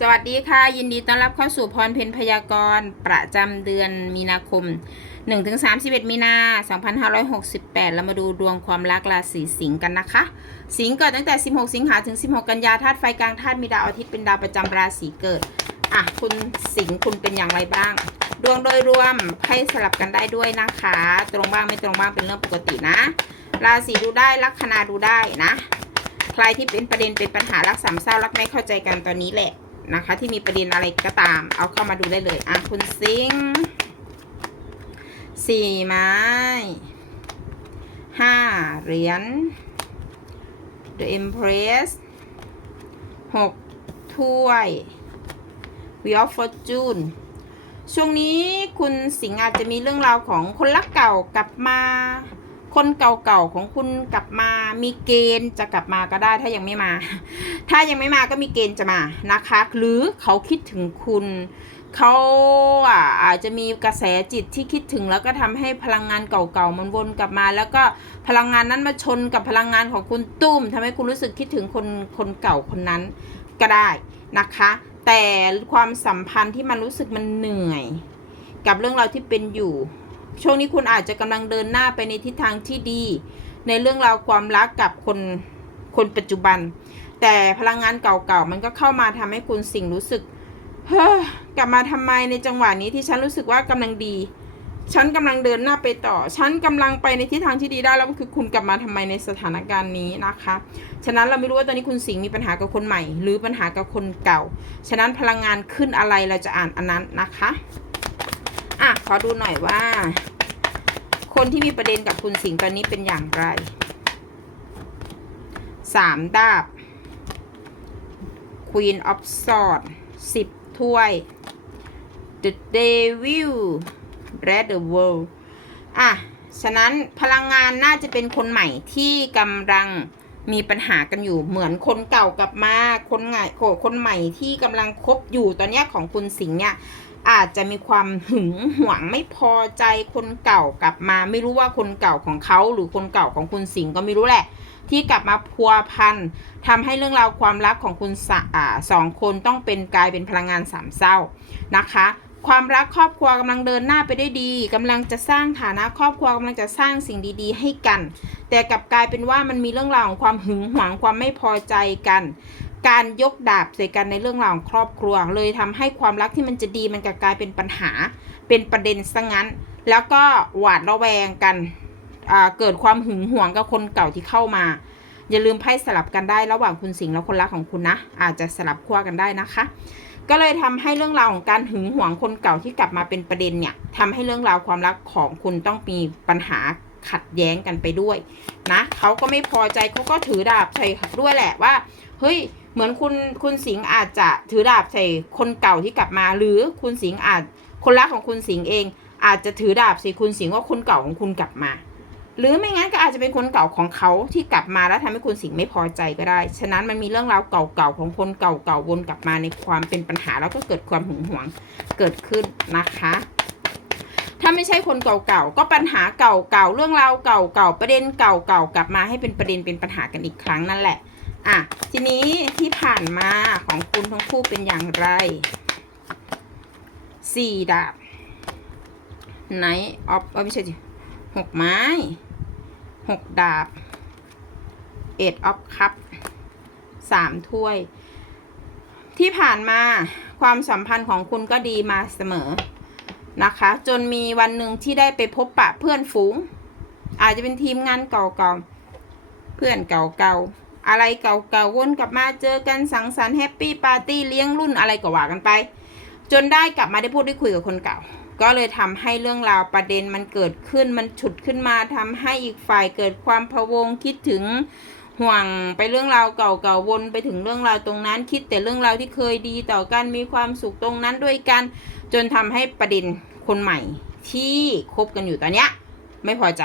สวัสดีค่ะ ยินดีต้อนรับเข้าสู่พรเพนพยากรณ์ประจำเดือนมีนาคม 1-31 มีนา 2568 เรามาดูดวงความรักราศีสิงห์กันนะคะ สิงห์เกิดตั้งแต่ 16 สิงหาถึง 16 กันยาธาตุไฟกลางธาตุมีดาวอาทิตย์เป็นดาวประจำราศีเกิด อะ คุณสิงห์คุณเป็นอย่างไรบ้าง ดวงโดยรวมให้สลับกันได้ด้วยนะคะ ตรงบ้างไม่ตรงบ้างเป็นเรื่องปกตินะ ราศีดูได้ลัคนาดูได้นะ ใครที่เป็นประเด็นเป็นปัญหารักสามเศร้ารักไม่เข้าใจกันตอนนี้แหละ นะคะ ที่มีประเด็นอะไรก็ตาม เอาเข้ามาดูได้เลยอะคุณซิงค์สี่ไม้ห้าเหรียญ The Empress หกถ้วย Wheel of Fortune ช่วงนี้คุณสิงห์อาจจะมีเรื่องราวของคนรักเก่ากลับมา คนเก่าๆของคุณกลับมามีเกณฑ์จะกลับมาก็ได้ถ้ายังไม่มา ถ้ายังไม่มาก็มีเกณฑ์จะมานะคะ หรือเขาคิดถึงคุณเขาอาจจะมีกระแสจิตที่คิดถึงแล้วก็ทำให้พลังงานเก่าๆมันวนกลับมา แล้วก็พลังงานนั้นมาชนกับพลังงานของคุณตุ้มทำให้คุณรู้สึกคิดถึงคนคนเก่าคนนั้นก็ได้นะคะ แต่ความสัมพันธ์ที่มันรู้สึกมันเหนื่อย กับเรื่องราวที่เป็นอยู่ ช่วงนี้คุณอาจจะกำลังเดินหน้าไปในทิศทางที่ดี ในเรื่องราวความรักกับคนคนปัจจุบัน แต่พลังงานเก่าๆมันก็เข้ามาทำให้คุณสิ่งรู้สึกเฮ้อกลับมาทำไมในจังหวะนี้ที่ฉันรู้สึกว่ากำลังดี ฉันกำลังเดินหน้าไปต่อ ฉันกำลังไปในทิศทางที่ดีได้แล้วคือคุณกลับมาทำไมในสถานการณ์นี้นะคะ ฉะนั้นเราไม่รู้ว่าตอนนี้คุณสิงห์มีปัญหากับคนใหม่ หรือปัญหากับคนเก่า ฉะนั้นพลังงานขึ้นอะไรเราจะอ่านอันนั้นนะคะ อะ ขอดูหน่อยว่า คนที่มีประเด็นกับคุณสิงห์ตอนนี้เป็นอย่างไรสามดาบ Queen of Swords สิบถ้วย The Devil Red the World อะ ฉะนั้นพลังงานน่าจะเป็นคนใหม่ที่กำลังมีปัญหากันอยู่เหมือนคนเก่ากลับมา คนใหม่คนใหม่ที่กำลังคบอยู่ตอนนี้ของคุณสิงห์เนี่ย อาจจะมีความหึงหวงไม่พอใจคนเก่ากลับมา ไม่รู้ว่าคนเก่าของเขาหรือคนเก่าของคุณสิงห์ก็ไม่รู้แหละ ที่กลับมาพัวพันทำให้เรื่องราวความรักของคุณสอสองคนต้องเป็นกลายเป็นพลังงานสามเศร้านะคะความรักครอบครัวกำลังเดินหน้าไปได้ดีกำลังจะสร้างฐานะครอบครัวกำลังจะสร้างสิ่งดีๆ ให้กัน แต่กลับกลายเป็นว่ามันมีเรื่องราวของความหึงหวงความไม่พอใจกัน การยกดาบใส่กันในเรื่องราวของครอบครัว เลยทำให้ความรักที่มันจะดีมันกลกลายเป็นปัญหา เป็นประเด็นซะงั้น แล้วก็หวาดระแวงกันเกิดความหึงหวงกับคนเก่าที่เข้ามา อย่าลืมไพ่สลับกันได้ระหว่างคุณสิงห์และคนรักของคุณนะ อาจจะสลับขั้วกันได้นะคะ ก็เลยทำให้เรื่องราวของการหึงหวงคนเก่าที่กลับมาเป็นประเด็นเนี่ยทำให้เรื่องราวความรักของคุณต้องมีปัญหาขัดแย้งกันไปด้วยนะเขาก็ไม่พอใจเขาก็ถือดาบใส่ด้วยแหละว่า เฮ้ย เหมือนคุณคุณสิงห์อาจจะถือดาบใส่คนเก่าที่กลับมา หรือคุณสิงห์อาจคนรักของคุณสิงห์เอง อาจจะถือดาบใส่คุณสิงห์ว่าคนเก่าของคุณกลับมา หรือไม่งั้นก็อาจจะเป็นคนเก่าของเขาที่กลับมาแล้วทำให้คุณสิงห์ไม่พอใจก็ได้ ฉะนั้นมันมีเรื่องราวเก่าๆของคนเก่าๆวนกลับมาในความเป็นปัญหาแล้วก็เกิดความหึงหวงเกิดขึ้นนะคะถ้าไม่ใช่คนเก่าๆ ก็ปัญหาเก่าๆ เรื่องราวเก่าๆ ประเด็นเก่าๆ กลับมาให้เป็นประเด็นเป็นปัญหากันอีกครั้งนั่นแหละ อะ ทีนี้ที่ผ่านมาของคุณทั้งคู่เป็นอย่างไรสี่ดาบไหนออฟไม่ใช่สิหกไม้หกดาบเอ็ดออฟคัพสามถ้วย ที่ผ่านมาความสัมพันธ์ของคุณก็ดีมาเสมอนะคะ จนมีวันหนึ่งที่ได้ไปพบปะเพื่อนฝูง อาจจะเป็นทีมงานเก่าๆ เพื่อนเก่าๆ อะไรเก่าๆวนกลับมาเจอกันสังสรรค์แฮปปี้ปาร์ตี้เลี้ยงรุ่นอะไรก็ว่ากันไป จนได้กลับมาได้พูดได้คุยกับคนเก่า ก็เลยทำให้เรื่องราวประเด็นมันเกิดขึ้นมันฉุดขึ้นมาทำให้อีกฝ่ายเกิดความพะวงคิดถึงห่วงไปเรื่องราวเก่าๆวนไปถึงเรื่องราวตรงนั้น คิดแต่เรื่องราวที่เคยดีต่อกันมีความสุขตรงนั้นด้วยกัน จนทำให้ประเด็นคนใหม่ที่คบกันอยู่ตอนเนี้ยไม่พอใจ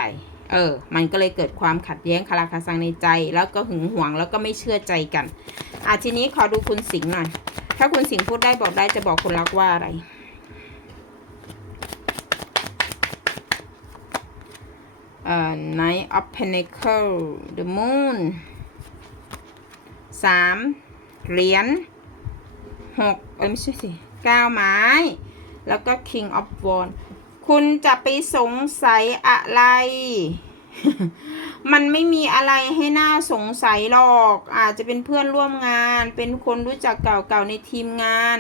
เออ มันก็เลยเกิดความขัดแย้งคาราคาซังในใจ แล้วก็หึงหวงแล้วก็ไม่เชื่อใจกัน อะทีนี้ขอดูคุณสิงห์หน่อย ถ้าคุณสิงห์พูดได้บอกได้จะบอกคนรักว่าอะไร เอ่อ Knight of Pentacle the Moon สามเหรียญหกเอ้ยไม่ใช่สิเก้าไม้ แล้วก็ king of wands คุณจะไปสงสัยอะไร มันไม่มีอะไรให้น่าสงสัยหรอก อาจจะเป็นเพื่อนร่วมงาน เป็นคนรู้จักเก่าๆในทีมงาน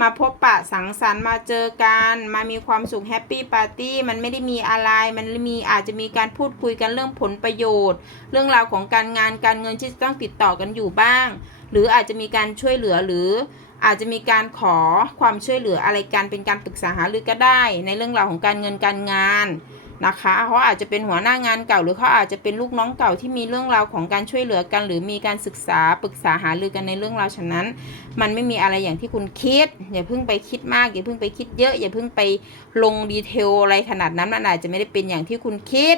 มาพบปะสังสรรค์มาเจอกัน มามีความสุขแฮปปี้ปาร์ตี้ มันไม่ได้มีอะไร มันมีอาจจะมีการพูดคุยกันเรื่องผลประโยชน์ เรื่องราวของการงานการเงินที่จะต้องติดต่อกันอยู่บ้าง หรืออาจจะมีการช่วยเหลือหรือ อาจจะมีการขอความช่วยเหลืออะไรกันเป็นการปรึกษาหารือก็ได้ ในเรื่องราวของการเงินการงานนะคะเขาอาจจะเป็นหัวหน้างานเก่า หรือเขาอาจจะเป็นลูกน้องเก่าที่มีเรื่องราวของการช่วยเหลือกัน หรือมีการศึกษาปรึกษาหารือกันในเรื่องราวฉะนั้น มันไม่มีอะไรอย่างที่คุณคิด อย่าเพิ่งไปคิดมาก อย่าเพิ่งไปคิดเยอะ อย่าเพิ่งไปลงดีเทลอะไรขนาดนั้นมันอาจจะไม่ได้เป็นอย่างที่คุณคิด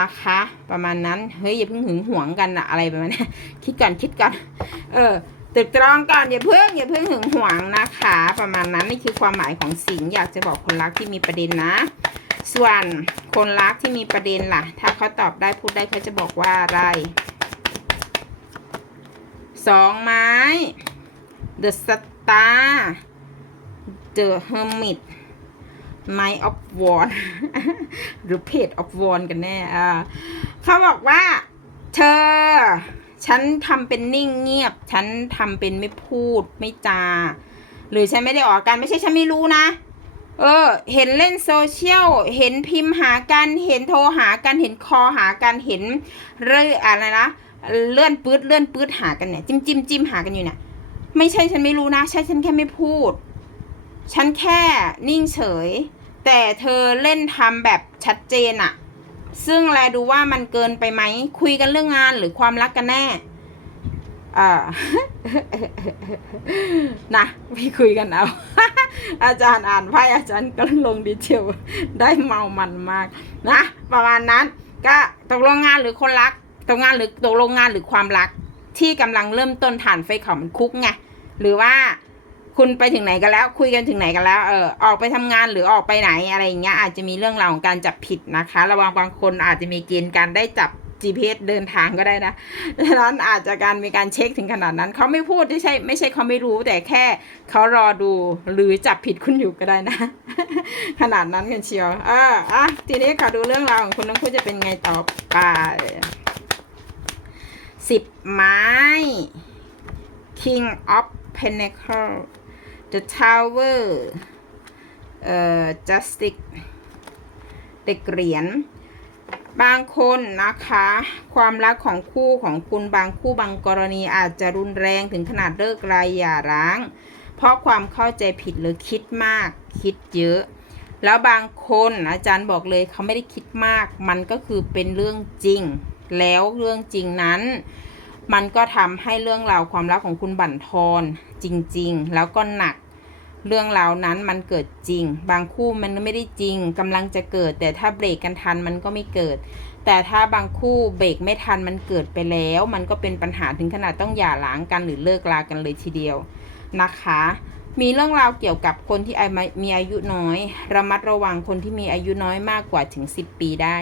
นะคะ ประมาณนั้นเฮ้ยอย่าเพิ่งหึงหวงกันอะอะไรประมาณนี้คิดก่อนคิดก่อนเออ ตึกตรองก่อนอย่าเพิ่งอย่าเพิ่งหึงหวงนะคะ ประมาณนั้นนี่คือความหมายของสิงอยากจะบอกคนรักที่มีประเด็นนะ ส่วนคนรักที่มีประเด็นล่ะ ถ้าเขาตอบได้พูดได้เขาจะบอกว่าอะไรสองไม้ The Star The Hermit Knight of Wands หรือ Page of Wands กันแน่อ่าเขาบอกว่า เธอ ฉันทำเป็นนิ่งเงียบ ฉันทำเป็นไม่พูดไม่จา หรือฉันไม่ได้ออกการไม่ใช่ฉันไม่รู้นะ เออ เห็นเล่นโซเชียล เห็นพิมพ์หากัน เห็นโทรหากัน เห็นคอหากัน เห็นเรื่ออะไรนะเลื่อนปื๊ดเลื่อนปื๊ดหากันเนี่ยจิ้มจิ้มจิ้มหากันอยู่เนี่ยไม่ใช่ฉันไม่รู้นะ ใช่ฉันแค่ไม่พูด ฉันแค่นิ่งเฉย แต่เธอเล่นทำแบบชัดเจนอะ ซึ่งแลดูว่ามันเกินไปไหม คุยกันเรื่องงานหรือความรักกันแน่อ่านะพี่คุยกันเอา อาจารย์อ่านไพ่อาจารย์ก็ลงดีเทลได้เมามันมากนะประมาณนั้น ก็ตกลงงานหรือคนรักตกงานหรือตกลงงานหรือความรักที่กำลังเริ่มต้นฐานไฟเขามันคุกไงหรือว่า คุณไปถึงไหนกันแล้ว คุยกันถึงไหนกันแล้วเออออกไปทำงานหรือออกไปไหนอะไรอย่างเงี้ยอาจจะมีเรื่องราวของการจับผิดนะคะ ระวังบางคนอาจจะมีเกณฑ์การได้จับ GPS เดินทางก็ได้นะดังนั้นอาจจะการมีการเช็คถึงขนาดนั้น เขาไม่พูดไม่ใช่ ไม่ใช่เขาไม่รู้แต่แค่เขารอดูหรือจับผิดคุณอยู่ก็ได้นะ ขนาดนั้นกันเชียวเอออะทีนี้ขอดูเรื่องราวของคุณทั้งคู่จะเป็นไงต่อไปสิบไม้ King of Pentacle The Tower เอ่อ Justice เด็กเหรียญบางคนนะคะ ความรักของคู่ของคุณบางคู่บางกรณีอาจจะรุนแรงถึงขนาดเลิกรายอย่าร้าง เพราะความเข้าใจผิดหรือคิดมาก คิดเยอะ แล้วบางคนอาจารย์บอกเลยเขาไม่ได้คิดมาก มันก็คือเป็นเรื่องจริง แล้วเรื่องจริงนั้น มันก็ทำให้เรื่องราวความรักของคุณบั่นทอนจริง ๆ แล้วก็หนัก เรื่องราวนั้นมันเกิดจริง บางคู่มันไม่ได้จริงกำลังจะเกิด แต่ถ้าเบรกกันทันมันก็ไม่เกิด แต่ถ้าบางคู่เบรกไม่ทันมันเกิดไปแล้ว มันก็เป็นปัญหาถึงขนาดต้องหย่าร้างกันหรือเลิกลากันเลยทีเดียวนะคะ มีเรื่องราวเกี่ยวกับคนที่อายุมีอายุน้อย ระมัดระวังคนที่มีอายุน้อยมากกว่าถึง 10 ปีได้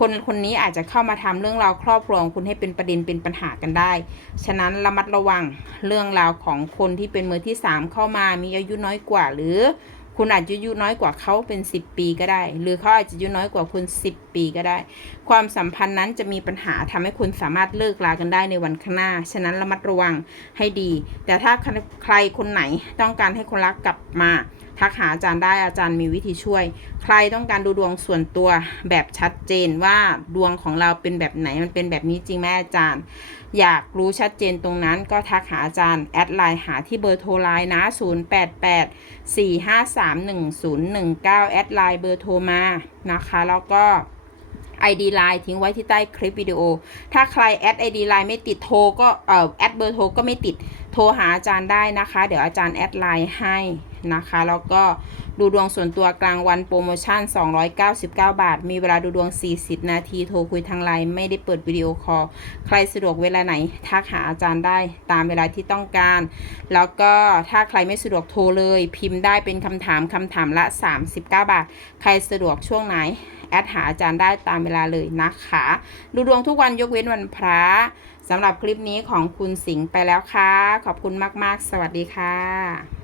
คนคนนี้อาจจะเข้ามาทำเรื่องราวครอบครัวของคุณให้เป็นประเด็นเป็นปัญหากันได้ ฉะนั้นระมัดระวังเรื่องราวของคนที่เป็นมือที่สามเข้ามามีอายุน้อยกว่า หรือคุณอาจจะอายุน้อยกว่าเขาเป็น 10 ปีก็ได้ หรือเขาอาจจะอายุน้อยกว่าคุณ 10 ปีก็ได้ ความสัมพันธ์นั้นจะมีปัญหาทำให้คุณสามารถเลิกลากันได้ในวันข้างหน้า ฉะนั้นระมัดระวังให้ดี แต่ถ้าใครคนไหนต้องการให้คนรักกลับมา ทักหาอาจารย์ได้อาจารย์มีวิธีช่วย ใครต้องการดูดวงส่วนตัวแบบชัดเจนว่าดวงของเราเป็นแบบไหนมันเป็นแบบนี้จริงไหมอาจารย์ อยากรู้ชัดเจนตรงนั้นก็ทักหาอาจารย์แอดไลน์หาที่เบอร์โทรไลน์นะ 088 453 1019 แอดไลน์เบอร์โทรมานะคะ แล้วก็ ID Line ทิ้งไว้ที่ใต้คลิปวิดีโอ ถ้าใครแอด ID Line ไม่ติดโทรก็เอ่อแอดเบอร์โทรก็ไม่ติดโทรหาอาจารย์ได้นะคะ เดี๋ยวอาจารย์แอดไลน์ให้นะคะ แล้วก็ ดูดวงส่วนตัวกลางวันโปรโมชั่น 299 บาท มีเวลาดูดวง 40 นาที โทรคุยทางไลน์ไม่ได้เปิดวิดีโอคอล ใครสะดวกเวลาไหน ทักหาอาจารย์ได้ตามเวลาที่ต้องการ แล้วก็ถ้าใครไม่สะดวกโทรเลย พิมพ์ได้เป็นคำถามคำถามละ 39 บาท ใครสะดวกช่วงไหน แอดหาอาจารย์ได้ตามเวลาเลยนะคะ ดูดวงทุกวันยกเว้นวันพระสำหรับคลิปนี้ของคุณสิงห์ไปแล้วค่ะ ขอบคุณมาก ๆ สวัสดีค่ะ